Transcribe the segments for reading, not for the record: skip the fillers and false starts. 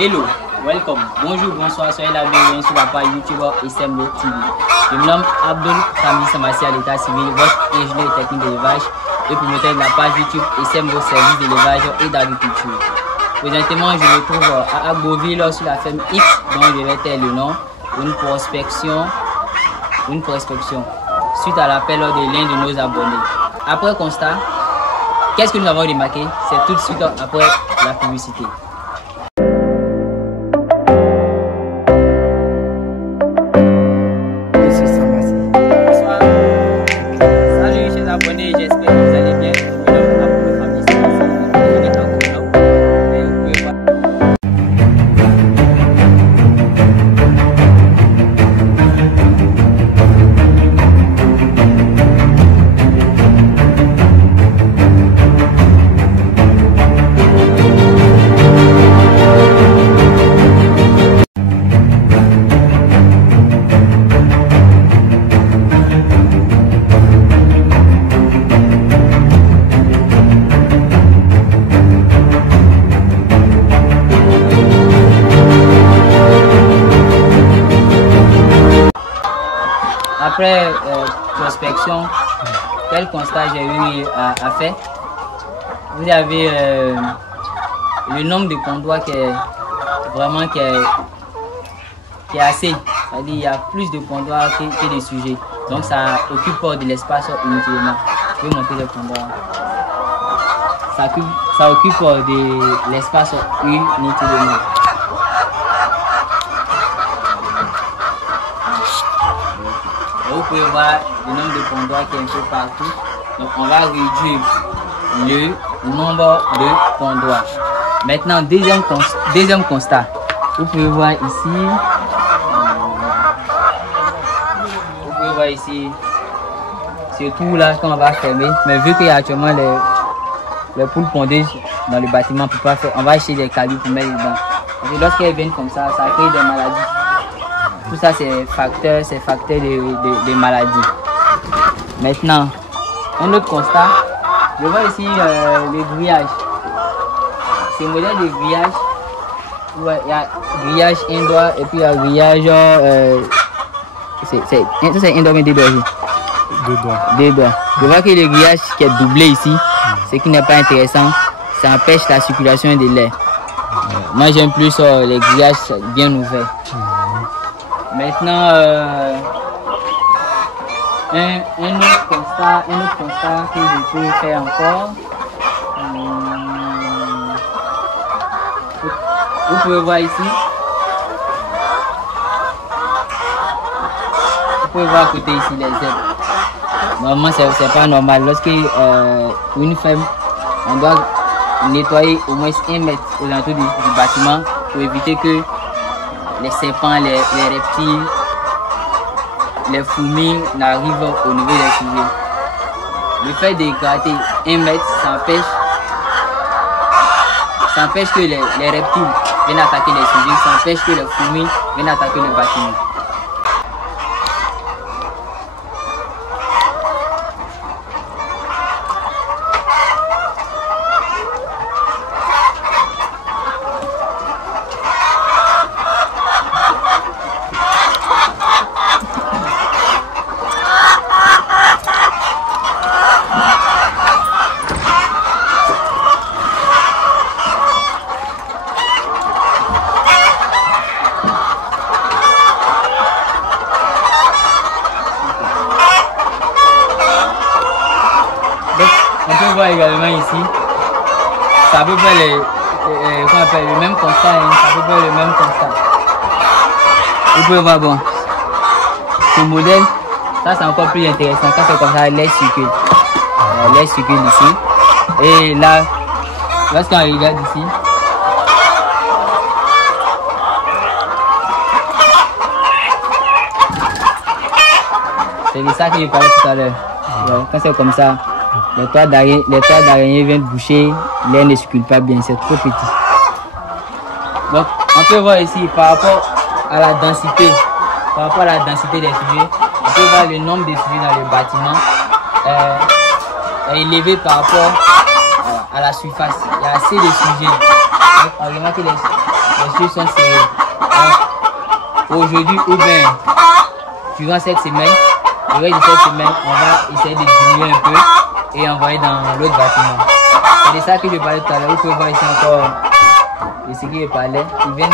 Hello, welcome, bonjour, bonsoir, soyez la bienvenue sur la page YouTube SMB TV. Je me nomme Abdul Kami Samassi à l'état civil, votre ingénieur technique d'élevage et promoteur de la page YouTube SMB Service d'élevage et d'agriculture. Présentement, je me trouve à Agboville sur la ferme X, dont je vais taire le nom, une prospection suite à l'appel de l'un de nos abonnés. Après constat, qu'est-ce que nous avons remarqué? C'est tout de suite après la publicité. Salut chers abonnés, j'espère que vous allez bien. Je me nomme Abdul Kami Samassi, Après prospection, quel constat j'ai eu à faire? Vous avez le nombre de pondoirs qui est assez. C'est-à-dire qu'il y a plus de pondoirs que de sujets. Donc ça occupe de l'espace inutilement. Je vais monter les pondoirs. Ça occupe de l'espace inutilement. Vous pouvez voir le nombre de pondoirs qui est un peu partout. Donc on va réduire le nombre de pondoirs. Maintenant, deuxième constat. Vous pouvez voir ici. C'est tout là qu'on va fermer. Mais vu qu'il y a actuellement les poules pondeuses dans le bâtiment, on peut pas faire. On va acheter des cailloux pour mettre dedans. Et lorsqu'elles viennent comme ça crée des maladies. Tout ça, c'est facteur de maladies. Maintenant, un autre constat, je vois ici le grillage. C'est un modèle de grillage. Ouais, il y a grillage indoor et puis il y a grillage. C'est indoor mais deux doigts. Deux doigts. Je vois que le grillage qui est doublé ici, ce qui n'est pas intéressant, ça empêche la circulation de l'air. Moi, j'aime plus les grillages bien ouverts. Maintenant, un autre constat que je peux faire encore. Vous pouvez voir ici. Vous pouvez voir à côté ici les zèbres. Normalement, c'est pas normal. Lorsque une ferme, on doit nettoyer au moins 1 mètre aux alentours du bâtiment pour éviter que les serpents, les reptiles, les fourmis n'arrivent au niveau des sujets. Le fait de gratter 1 mètre, ça empêche que les reptiles viennent attaquer les sujets, ça empêche que les fourmis viennent attaquer le bâtiment. On peut voir également ici, ça peut faire le même constat, ça peut faire le même constat. Vous pouvez voir, bon, ce modèle, ça c'est encore plus intéressant, quand c'est comme ça, l'air circule. L'air circule ici. Et là, lorsqu'on regarde ici, c'est de ça que je parlais tout à l'heure. Quand c'est comme ça, les toits d'araignée viennent boucher, l'air ne circule pas bien, c'est trop petit. Donc on peut voir ici par rapport à la densité des sujets, on peut voir le nombre de sujets dans le bâtiment est élevé par rapport à la surface. Il y a assez de sujets. Donc, on remarque que les choses sont serrées. Aujourd'hui ou bien durant cette semaine, le reste de cette semaine, on va essayer de diminuer un peu et envoyer dans l'autre bâtiment. C'est de ça que je parlais tout à l'heure. Vous pouvez voir ici encore de ce que je parlais. Ils viennent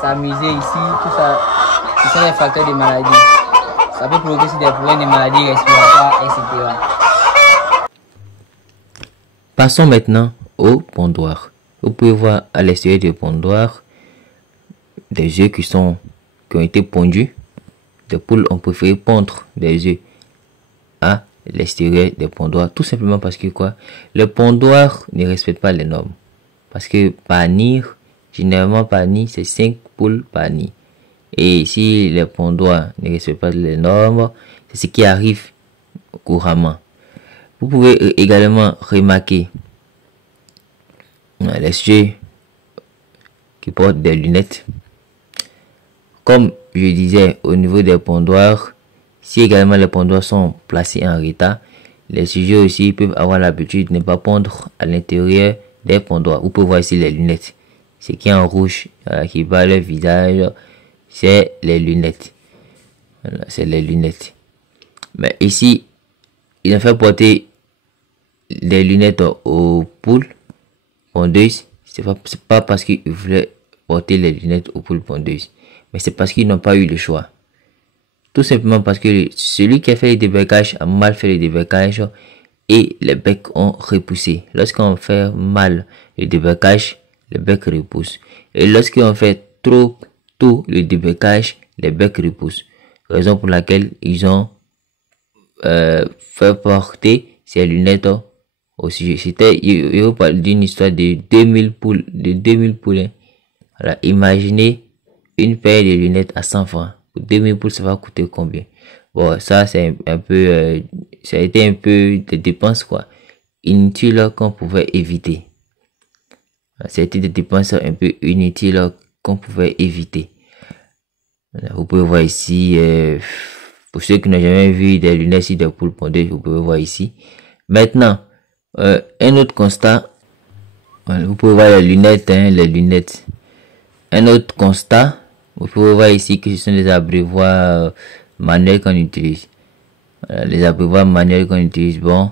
s'amuser ici, tout ça. Ce sont les facteurs de maladie. Ça peut provoquer aussi des problèmes de maladies respiratoires, etc. Passons maintenant au pondoir. Vous pouvez voir à l'extérieur du pondoir des œufs qui ont été pondus. Des poules ont préféré pondre des œufs à l'extérieur des pondoirs, tout simplement parce que quoi, le pondoir ne respecte pas les normes. Parce que par nid, généralement par nid, c'est 5 poules par nid. Et si les pondoirs ne respectent pas les normes, c'est ce qui arrive couramment. Vous pouvez également remarquer les yeux qui portent des lunettes. Comme je disais, au niveau des pondoirs, si également les pondoirs sont placés en retard, les sujets aussi peuvent avoir l'habitude de ne pas pondre à l'intérieur des pondoirs. Vous pouvez voir ici les lunettes. Ce qui est en rouge, qui bat le visage, c'est les lunettes. Voilà, c'est les lunettes. Mais ici, il a fait porter des lunettes aux poules pondeuses. C'est pas parce qu'il voulait porter les lunettes aux poules pondeuses, mais c'est parce qu'ils n'ont pas eu le choix. Tout simplement parce que celui qui a fait les débeckages a mal fait les débeckages et les becs ont repoussé. Lorsqu'on fait mal le débeccage, les becs repoussent. Et lorsqu'on fait trop tôt le débeccage, les becs repoussent. Raison pour laquelle ils ont fait porter ces lunettes au sujet. C'était, il parle d'une histoire de 2000 poules, poulets. Voilà, imaginez une paire de lunettes à 100 francs. Pour 2000 poules, ça va coûter combien? Bon, ça, c'est un peu, ça a été un peu de dépenses, quoi, inutiles qu'on pouvait éviter. C'était des dépenses un peu inutiles qu'on pouvait éviter. Vous pouvez voir ici, pour ceux qui n'ont jamais vu des lunettes ici de poules pondeuses, vous pouvez voir ici. Maintenant, un autre constat, vous pouvez voir les lunettes, les lunettes. Un autre constat, vous pouvez voir ici que ce sont des abreuvoirs manuels qu'on utilise. Les abreuvoirs manuels qu'on utilise, bon,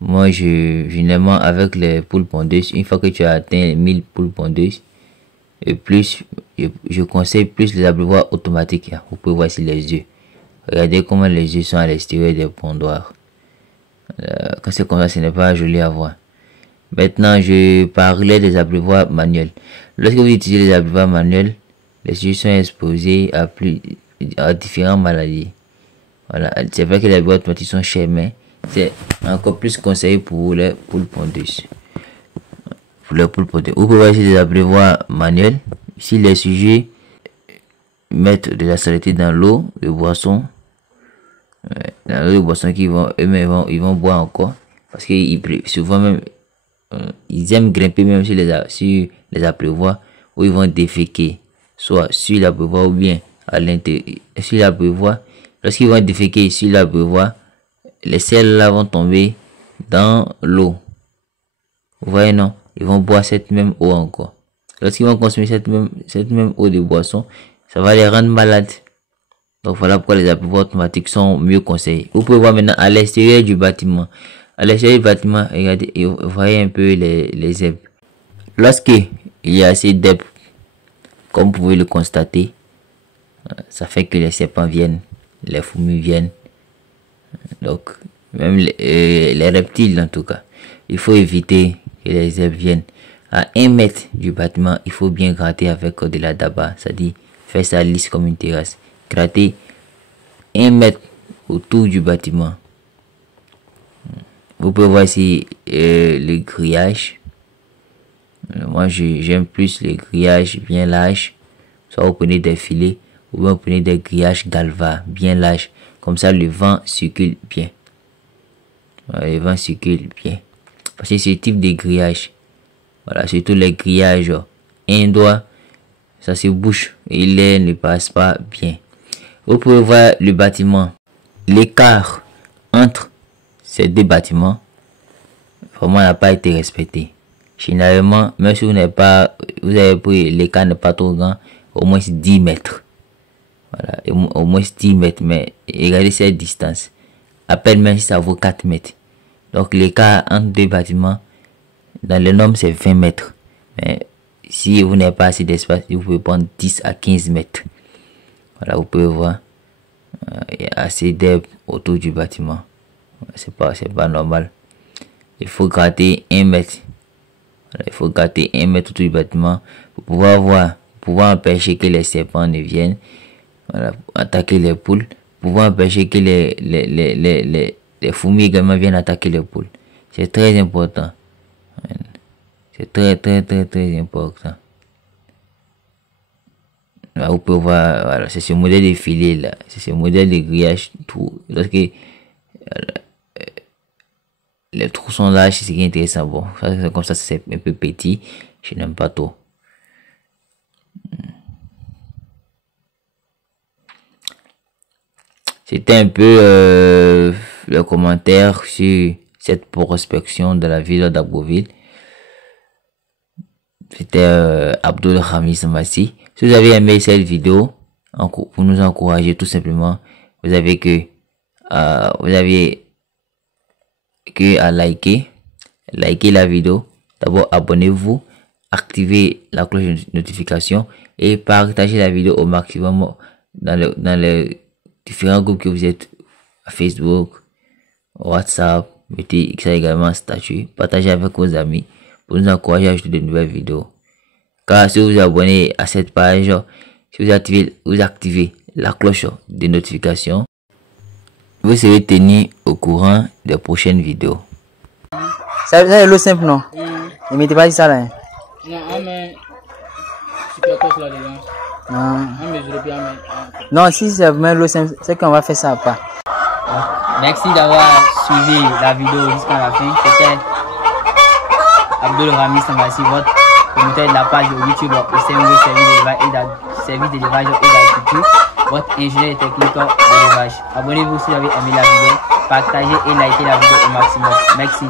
moi généralement avec les poules pondeuses, une fois que tu as atteint les 1000 poules pondeuses, et plus, je conseille plus les abreuvoirs automatiques. Vous pouvez voir ici les œufs. Regardez comment les œufs sont à l'extérieur des pondoirs. Quand c'est comme ça, ce n'est pas joli à voir. Maintenant, je parlais des abreuvoirs manuels. Lorsque vous utilisez les abreuvoirs manuels, les œufs sont exposés à différentes maladies. Voilà, c'est vrai que les abreuvoirs automatiques sont chers, mais c'est encore plus conseillé pour les poules pondeuses. Pour les poules pondeuses. Vous pouvez voir ici des abreuvoirs manuels. Ici, les sujets mettent de la saleté dans l'eau de boisson. Dans l'eau de boisson qu'ils vont eux-mêmes ils vont boire encore. Parce que souvent même, ils aiment grimper même sur les abreuvoirs où ils vont déféquer. Soit sur l'abreuvoir ou bien à l'intérieur. Sur l'abreuvoir, lorsqu'ils vont déféquer sur l'abreuvoir, les selles là vont tomber dans l'eau. Vous voyez, non? Ils vont boire cette même eau encore. Lorsqu'ils vont consommer cette même eau de boisson, ça va les rendre malades. Donc voilà pourquoi les abreuvoirs automatiques sont mieux conseillés. Vous pouvez voir maintenant à l'extérieur du bâtiment. À l'extérieur du bâtiment, regardez, vous voyez un peu les zèbres. Lorsqu'il y a assez d'herbes, comme vous pouvez le constater, ça fait que les serpents viennent, les fourmis viennent. Donc, même les reptiles en tout cas. Il faut éviter que les zèbres viennent. À 1 mètre du bâtiment, il faut bien gratter avec de la daba. C'est-à-dire faire ça lisse comme une terrasse. Gratter 1 mètre autour du bâtiment. Vous pouvez voir ici le grillage. Moi, j'aime plus les grillages bien larges. Soit vous prenez des filets ou bien vous prenez des grillages galva bien larges. Comme ça, le vent circule bien. Le vent circule bien. Parce que ce type de grillage, voilà, surtout les grillages indoors, ça se bouche et l'air ne passe pas bien. Vous pouvez voir le bâtiment. L'écart entre ces deux bâtiments, vraiment, n'a pas été respecté. Généralement, même si vous avez pris l'écart n'est pas trop grand, au moins 10 mètres. Voilà, au moins 10 mètres, mais regardez cette distance. À peine même si ça vaut 4 mètres. Donc l'écart entre deux bâtiments, dans les normes, c'est 20 mètres. Mais si vous n'avez pas assez d'espace, vous pouvez prendre 10 à 15 mètres. Voilà, vous pouvez voir. Il y a assez d'herbe autour du bâtiment. C'est pas normal. Il faut gratter 1 mètre. Voilà, il faut gratter 1 mètre autour du bâtiment pour pouvoir voir, pour pouvoir empêcher que les serpents ne viennent. Voilà, attaquer les poules. Pour pouvoir empêcher que les fourmis également viennent attaquer les poules. C'est très important. C'est très important. Là, vous pouvez voir, voilà, c'est ce modèle de filet là, c'est ce modèle de grillage tout. Lorsque les trous sont larges, c'est ce qui est intéressant. Bon, ça, comme ça, c'est un peu petit. Je n'aime pas trop. C'était un peu le commentaire sur cette prospection de la ville d'Agboville. C'était Abdul Hamis Massi. Si vous avez aimé cette vidéo, pour nous encourager tout simplement, vous avez que à liker la vidéo. D'abord, abonnez-vous, activez la cloche de notification et partagez la vidéo au maximum dans les différents groupes que vous êtes, à Facebook, WhatsApp, mettez ça également en statut, partagez avec vos amis pour nous encourager à ajouter de nouvelles vidéos. Car si vous vous abonnez à cette page, si vous activez la cloche de notification, vous serez tenu au courant des prochaines vidéos. Ça est l'eau simple, non? Ne mettez pas ça là. Non, mais c'est là dedans. Non, si c'est vraiment l'eau simple, c'est qu'on va faire ça à part. Merci d'avoir suivi la vidéo jusqu'à la fin. C'était Abdul Hamis Massi, votre promoteur de la page YouTube service d'élevage et d'agriculture, votre ingénieur technique d'élevage. Abonnez-vous si vous avez aimé la vidéo, partagez et likez la vidéo au maximum. Merci.